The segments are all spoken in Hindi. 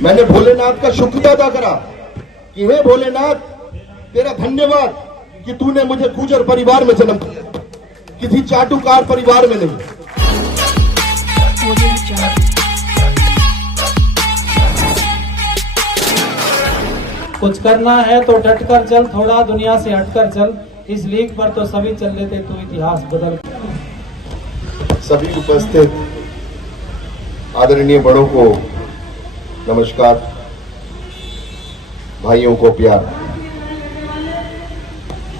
मैंने भोलेनाथ का शुक्रिया अदा करा कि हे भोलेनाथ, तेरा धन्यवाद कि तूने मुझे गुर्जर परिवार में जन्म दिया, किसी चाटुकार परिवार में नहीं। कुछ करना है तो डटकर चल, थोड़ा दुनिया से हटकर चल, इस लीग पर तो सभी चल लेते, तू इतिहास बदल। सभी उपस्थित आदरणीय बड़ों को नमस्कार, भाइयों को प्यार।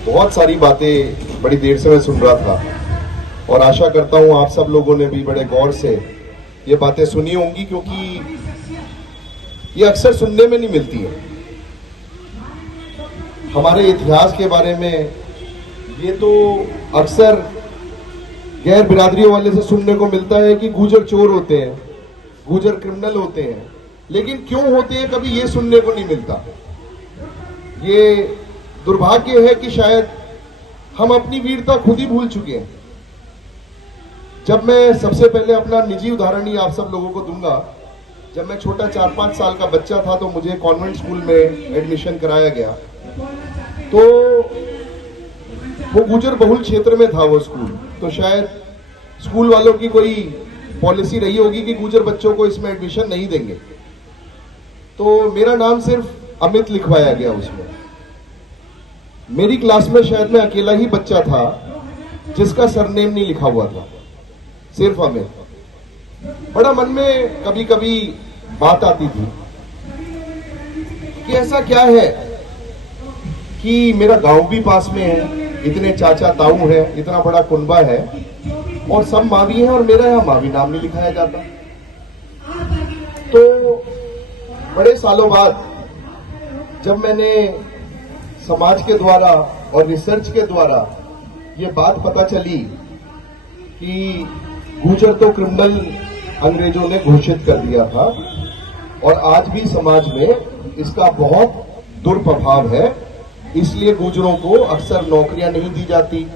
बहुत सारी बातें बड़ी देर से मैं सुन रहा था और आशा करता हूं आप सब लोगों ने भी बड़े गौर से ये बातें सुनी होंगी, क्योंकि ये अक्सर सुनने में नहीं मिलती है। हमारे इतिहास के बारे में ये तो अक्सर गैर बिरादरियों वाले से सुनने को मिलता है कि गुर्जर चोर होते हैं, गुर्जर क्रिमिनल होते हैं, लेकिन क्यों होते हैं कभी ये सुनने को नहीं मिलता। ये दुर्भाग्य है कि शायद हम अपनी वीरता खुद ही भूल चुके हैं। जब मैं सबसे पहले अपना निजी उदाहरण ही आप सब लोगों को दूंगा, जब मैं छोटा 4-5 साल का बच्चा था तो मुझे कॉन्वेंट स्कूल में एडमिशन कराया गया। तो वो गुर्जर बहुल क्षेत्र में था वो स्कूल, तो शायद स्कूल वालों की कोई पॉलिसी रही होगी कि गुर्जर बच्चों को इसमें एडमिशन नहीं देंगे। तो मेरा नाम सिर्फ अमित लिखवाया गया उसमें। मेरी क्लास में शायद मैं अकेला ही बच्चा था जिसका सरनेम नहीं लिखा हुआ था, सिर्फ अमित। बड़ा मन में कभी कभी बात आती थी कि ऐसा क्या है कि मेरा गांव भी पास में है, इतने चाचा ताऊ है, इतना बड़ा कुनबा है और सब मावी हैं और मेरा यहाँ मावी नाम नहीं लिखाया जाता। तो बड़े सालों बाद जब मैंने समाज के द्वारा और रिसर्च के द्वारा ये बात पता चली कि गुर्जर तो क्रिमिनल अंग्रेजों ने घोषित कर दिया था और आज भी समाज में इसका बहुत दुष्प्रभाव है, इसलिए गुर्जरों को अक्सर नौकरियां नहीं दी जाती,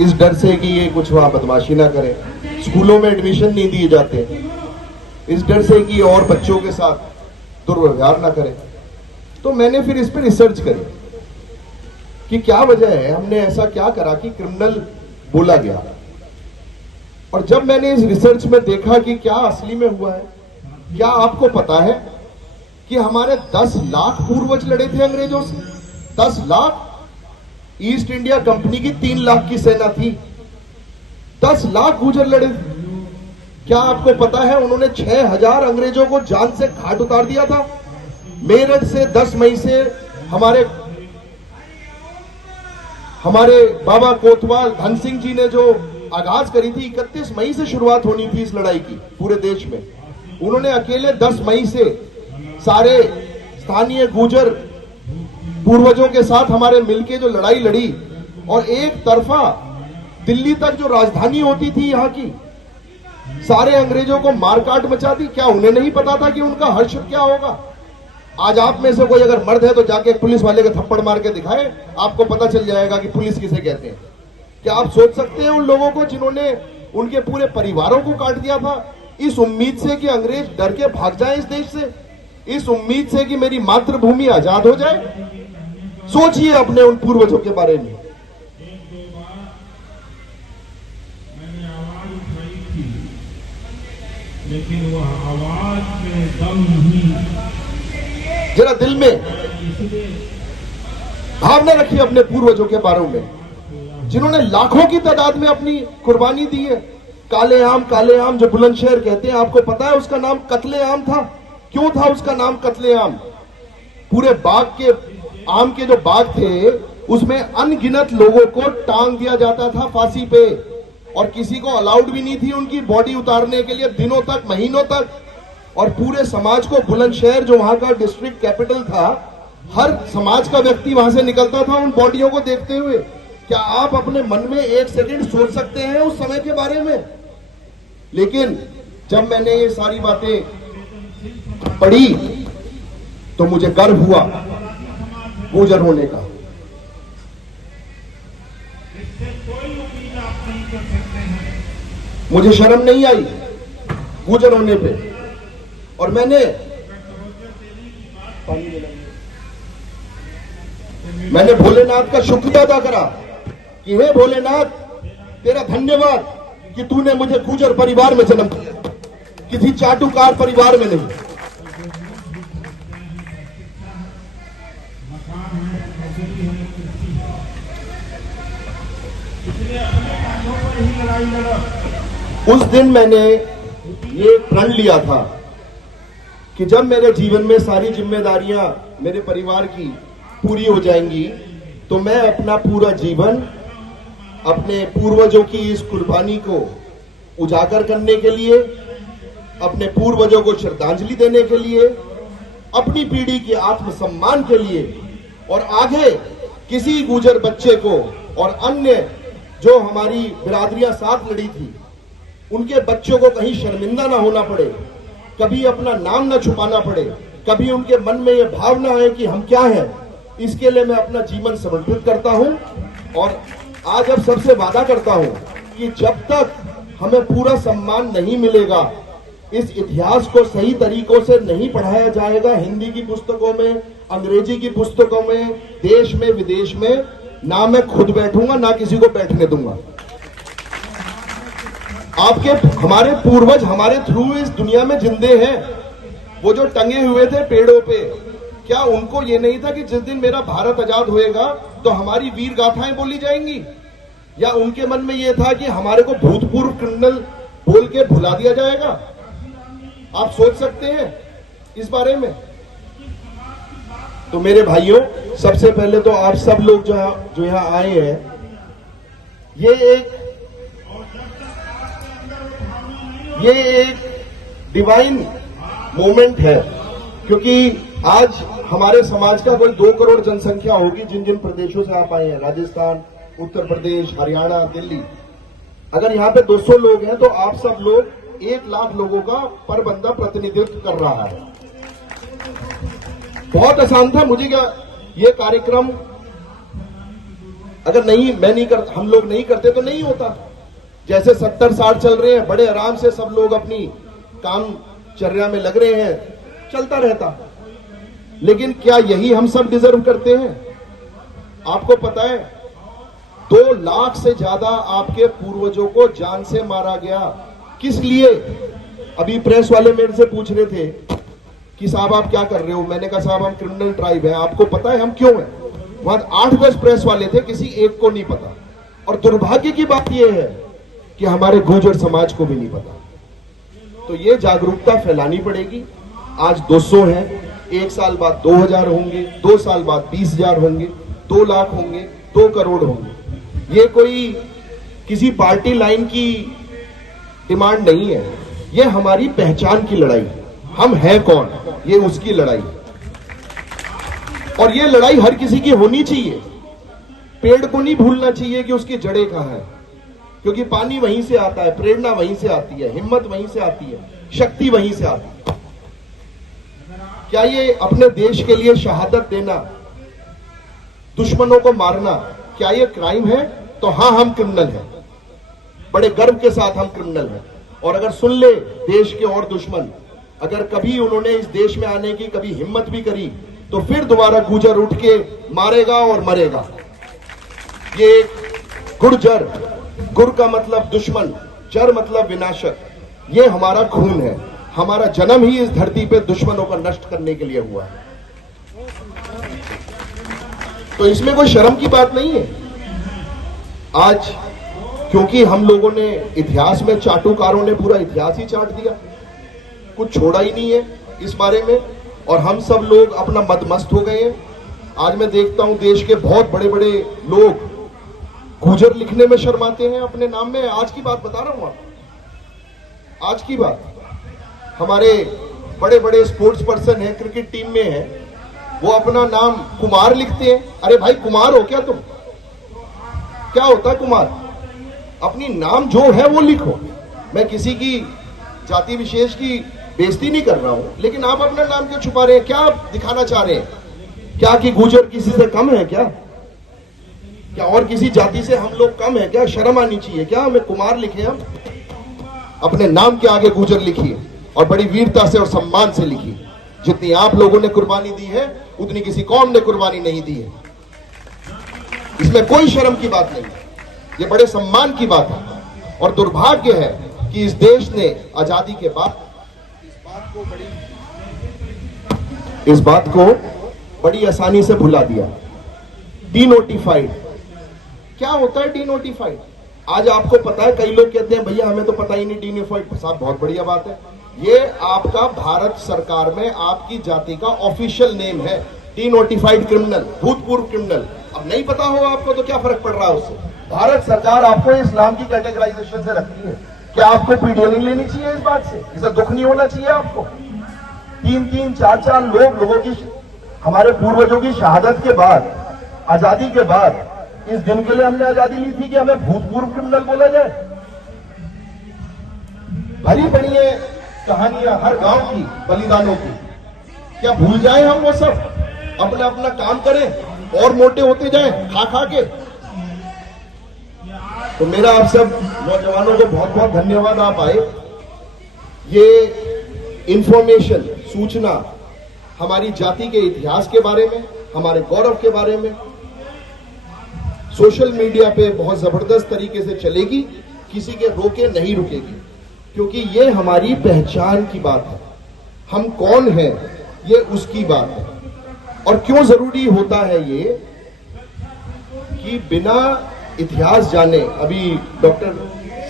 इस डर से कि ये कुछ वहां बदमाशी ना करे। स्कूलों में एडमिशन नहीं दिए जाते, इस डर से कि और बच्चों के साथ दुर्व्यवहार ना करे। तो मैंने फिर इस पर रिसर्च करी कि क्या वजह है, हमने ऐसा क्या करा कि क्रिमिनल बोला गया। और जब मैंने इस रिसर्च में देखा कि क्या असली में हुआ है, क्या आपको पता है कि हमारे 10 लाख पूर्वज लड़े थे अंग्रेजों से। 10 लाख। ईस्ट इंडिया कंपनी की 3 लाख की सेना थी, 10 लाख गुर्जर लड़े थे। क्या आपको पता है उन्होंने 6000 अंग्रेजों को जान से घाट उतार दिया था। मेरठ से 10 मई से हमारे बाबा कोतवाल धन सिंह जी ने जो आगाज करी थी, 31 मई से शुरुआत होनी थी इस लड़ाई की पूरे देश में। उन्होंने अकेले 10 मई से सारे स्थानीय गुर्जर पूर्वजों के साथ हमारे मिलके जो लड़ाई लड़ी और एक तरफा दिल्ली तक जो राजधानी होती थी यहाँ की, सारे अंग्रेजों को मारकाट मचा दी। क्या उन्हें नहीं पता था कि उनका हर्ष क्या होगा? आज आप में से कोई अगर मर्द है तो जाके पुलिस वाले के थप्पड़ मार के दिखाए, आपको पता चल जाएगा कि पुलिस किसे कहते हैं। क्या आप सोच सकते हैं उन लोगों को जिन्होंने उनके पूरे परिवारों को काट दिया था, इस उम्मीद से कि अंग्रेज डर के भाग जाए इस देश से, इस उम्मीद से कि मेरी मातृभूमि आजाद हो जाए। सोचिए अपने उन पूर्वजों के बारे में। मैंने आवाज उठाई थी, लेकिन वह आवाज में दम नहीं। जरा दिल में भावना रखिए अपने पूर्वजों के बारे में, जिन्होंने लाखों की तादाद में अपनी कुर्बानी दी है। काले आम जो बुलंदशहर कहते हैं, आपको पता है उसका नाम कत्ले आम था। क्यों था उसका नाम कत्ले आम? पूरे बाग के आम के जो बाग थे उसमें अनगिनत लोगों को टांग दिया जाता था फांसी पे, और किसी को अलाउड भी नहीं थी उनकी बॉडी उतारने के लिए दिनों तक, महीनों तक। और पूरे समाज को, बुलंदशहर जो वहां का डिस्ट्रिक्ट कैपिटल था, हर समाज का व्यक्ति वहां से निकलता था उन बॉडियों को देखते हुए। क्या आप अपने मन में एक सेकंड सोच सकते हैं उस समय के बारे में? लेकिन जब मैंने ये सारी बातें पढ़ी तो मुझे गर्व हुआ गुर्जर होने का। मुझे शर्म नहीं आई गुर्जर होने पे। और मैंने भोलेनाथ का शुक्रिया अदा करा कि हे भोलेनाथ, तेरा धन्यवाद कि तूने मुझे गुर्जर परिवार में जन्म दिया, किसी चाटुकार परिवार में नहीं। उस दिन मैंने ये प्रण लिया था कि जब मेरे जीवन में सारी जिम्मेदारियां मेरे परिवार की पूरी हो जाएंगी तो मैं अपना पूरा जीवन अपने पूर्वजों की इस कुर्बानी को उजागर करने के लिए, अपने पूर्वजों को श्रद्धांजलि देने के लिए, अपनी पीढ़ी के आत्मसम्मान के लिए और आगे किसी गुर्जर बच्चे को और अन्य जो हमारी बिरादरियां साथ लड़ी थी उनके बच्चों को कहीं शर्मिंदा ना होना पड़े, कभी अपना नाम ना छुपाना पड़े, कभी उनके मन में यह भावना आए कि हम क्या हैं, इसके लिए मैं अपना जीवन समर्पित करता हूं। और आज अब सबसे वादा करता हूं कि जब तक हमें पूरा सम्मान नहीं मिलेगा, इस इतिहास को सही तरीकों से नहीं पढ़ाया जाएगा, हिंदी की पुस्तकों में, अंग्रेजी की पुस्तकों में, देश में विदेश में, ना मैं खुद बैठूंगा ना किसी को बैठने दूंगा। हमारे पूर्वज हमारे थ्रू इस दुनिया में जिंदे हैं। वो जो टंगे हुए थे पेड़ों पे, क्या उनको ये नहीं था कि जिस दिन मेरा भारत आजाद होएगा तो हमारी वीर गाथाएं बोली जाएंगी? या उनके मन में ये था कि हमारे को भूतपूर्व क्रिमिनल बोल के भुला दिया जाएगा? आप सोच सकते हैं इस बारे में? तो मेरे भाइयों, सबसे पहले तो आप सब लोग जो यहाँ आए हैं, ये एक डिवाइन मोमेंट है, क्योंकि आज हमारे समाज का कोई 2 करोड़ जनसंख्या होगी जिन जिन प्रदेशों से आप आए हैं, राजस्थान, उत्तर प्रदेश, हरियाणा, दिल्ली। अगर यहाँ पे 200 लोग हैं तो आप सब लोग 1 लाख लोगों का पर बंदा प्रतिनिधित्व कर रहा है। बहुत आसान था। मुझे क्या ये कार्यक्रम अगर हम लोग नहीं करते तो नहीं होता। जैसे 70-60 चल रहे हैं, बड़े आराम से सब लोग अपनी कामचर्या में लग रहे हैं, चलता रहता। लेकिन क्या यही हम सब डिजर्व करते हैं? आपको पता है 2 लाख से ज्यादा आपके पूर्वजों को जान से मारा गया। किस लिए? अभी प्रेस वाले मेरे से पूछ रहे थे कि साहब आप क्या कर रहे हो? मैंने कहा साहब हम क्रिमिनल ट्राइब है। आपको पता है हम क्यों हैं? वहां 8-10 प्रेस वाले थे, किसी एक को नहीं पता। और दुर्भाग्य की बात यह है कि हमारे गुर्जर समाज को भी नहीं पता। तो ये जागरूकता फैलानी पड़ेगी। आज 200 हैं, 1 साल बाद 2000 होंगे, 2 साल बाद 20,000 होंगे, 2 लाख होंगे, 2 करोड़ होंगे। ये कोई किसी पार्टी लाइन की डिमांड नहीं है, ये हमारी पहचान की लड़ाई। हम हैं कौन, ये उसकी लड़ाई। और ये लड़ाई हर किसी की होनी चाहिए। पेड़ को नहीं भूलना चाहिए कि उसकी जड़ें कहां है, क्योंकि पानी वहीं से आता है, प्रेरणा वहीं से आती है, हिम्मत वहीं से आती है, शक्ति वहीं से आती है। क्या ये अपने देश के लिए शहादत देना, दुश्मनों को मारना, क्या ये क्राइम है? तो हां, हम क्रिमिनल हैं, बड़े गर्व के साथ हम क्रिमिनल हैं। और अगर सुन ले देश के और दुश्मन, अगर कभी उन्होंने इस देश में आने की कभी हिम्मत भी करी तो फिर दोबारा गुर्जर उठ के मारेगा और मरेगा। ये गुर्जर, गुर का मतलब दुश्मन, जर मतलब विनाशक, ये हमारा खून है। हमारा जन्म ही इस धरती पे दुश्मनों को नष्ट करने के लिए हुआ है। तो इसमें कोई शर्म की बात नहीं है। आज क्योंकि हम लोगों ने इतिहास में, चाटुकारों ने पूरा इतिहास ही चाट दिया, कुछ छोड़ा ही नहीं है इस बारे में, और हम सब लोग अपना मदमस्त हो गए हैं। आज मैं देखता हूं देश के बहुत बड़े बड़े लोग गुर्जर लिखने में शर्माते हैं अपने नाम में। आज की बात बता रहा हूं आपको, आज की बात। हमारे बड़े बड़े स्पोर्ट्स पर्सन हैं, क्रिकेट टीम में हैं, वो अपना नाम कुमार लिखते हैं। अरे भाई कुमार हो क्या तुम? क्या होता है कुमार? अपनी नाम जो है वो लिखो। मैं किसी की जाति विशेष की बेइज्जती नहीं कर रहा हूं, लेकिन आप अपना नाम क्यों छुपा रहे हैं? क्या आप दिखाना चाह रहे हैं? क्या कि गुर्जर किसी से कम है क्या? क्या और किसी जाति से हम लोग कम है क्या? शर्म आनी चाहिए क्या हमें कुमार लिखे? हम अपने नाम के आगे गुर्जर लिखिए। और बड़ी वीरता से और सम्मान से लिखी। जितनी आप लोगों ने कुर्बानी दी है उतनी किसी कौम ने कुर्बानी नहीं दी है। इसमें कोई शर्म की बात नहीं, ये बड़े सम्मान की बात है। और दुर्भाग्य है कि इस देश ने आजादी के बाद इस बात को बड़ी आसानी से भुला दिया। डीनोटिफाइड, क्या होता है डीनोटिफाइड? आज आपको पता है, कई लोग कहते हैं भैया हमें तो पता ही नहीं डीनोटिफाइड। साहब बहुत बढ़िया बात है, ये आपका भारत सरकार में आपकी जाति का ऑफिशियल नेम है, डीनोटिफाइड क्रिमिनल, भूतपूर्व क्रिमिनल। अब नहीं पता हो आपको तो क्या फर्क पड़ रहा है उससे? भारत सरकार आपको इस्लाम की कैटेगराइजेशन से रखती है। क्या आपको पीढ़ी नहीं लेनी चाहिए इस बात से? इसे दुख नहीं होना चाहिए आपको? 3-3, 4-4 लोगों की, हमारे पूर्वजों की शहादत के बाद, आजादी के बाद इस दिन के लिए हमने आजादी ली थी कि हमें भूतपूर्व क्रिमिनल बोला जाए? भरी पड़ी है कहानियां हर गांव की बलिदानों की, क्या भूल जाए हम वो सब? अपना अपना काम करें और मोटे होते जाएं खा खा के। तो मेरा आप सब नौजवानों को बहुत बहुत धन्यवाद, आप आए। ये इंफॉर्मेशन, सूचना हमारी जाति के इतिहास के बारे में, हमारे गौरव के बारे में सोशल मीडिया पे बहुत जबरदस्त तरीके से चलेगी, किसी के रोके नहीं रुकेगी, क्योंकि ये हमारी पहचान की बात है। हम कौन हैं ये उसकी बात है। और क्यों जरूरी होता है ये कि बिना इतिहास जाने, अभी डॉक्टर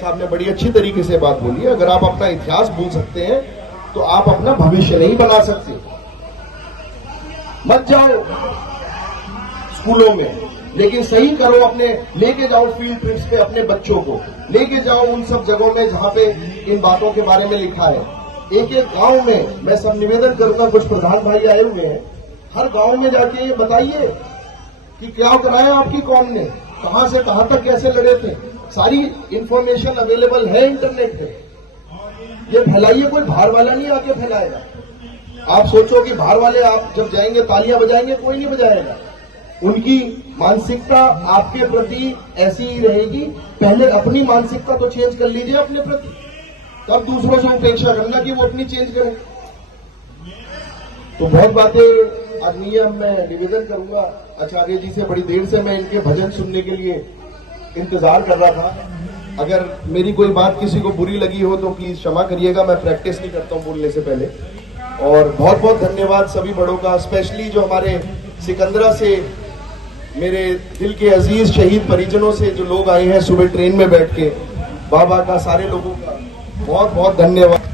साहब ने बड़ी अच्छी तरीके से बात बोली है, अगर आप अपना इतिहास भूल सकते हैं तो आप अपना भविष्य नहीं बना सकते। मत जाओ स्कूलों में, लेकिन सही करो, अपने लेके जाओ फील्ड ट्रिप्स पे, अपने बच्चों को लेके जाओ उन सब जगहों में जहां पे इन बातों के बारे में लिखा है। एक एक गांव में मैं सब निवेदन करूंगा, कुछ प्रधान भाई आए हुए हैं, हर गांव में जाके ये बताइए कि क्या कराया आपकी कौम ने, कहां से कहां तक कैसे लड़े थे। सारी इंफॉर्मेशन अवेलेबल है इंटरनेट पे। ये फैलाइए, कोई बाहर वाला नहीं आके फैलाएगा। आप सोचो कि बाहर वाले आप जब जाएंगे तालियां बजाएंगे, कोई नहीं बजाएगा। उनकी मानसिकता आपके प्रति ऐसी ही रहेगी। पहले अपनी मानसिकता तो चेंज कर लीजिए अपने प्रति, तब दूसरों से अपेक्षा करना कि वो अपनी चेंज करें। तो बहुत बातें आज नियम मैं निवेदन करूंगा। आचार्य जी से बड़ी देर से मैं इनके भजन सुनने के लिए इंतजार कर रहा था। अगर मेरी कोई बात किसी को बुरी लगी हो तो प्लीज क्षमा करिएगा, मैं प्रैक्टिस नहीं करता हूं बोलने से पहले। और बहुत बहुत धन्यवाद सभी बड़ों का, स्पेशली जो हमारे सिकंदरा से मेरे दिल के अजीज शहीद परिजनों से जो लोग आए हैं सुबह ट्रेन में बैठ के, बाबा का, सारे लोगों का बहुत बहुत धन्यवाद।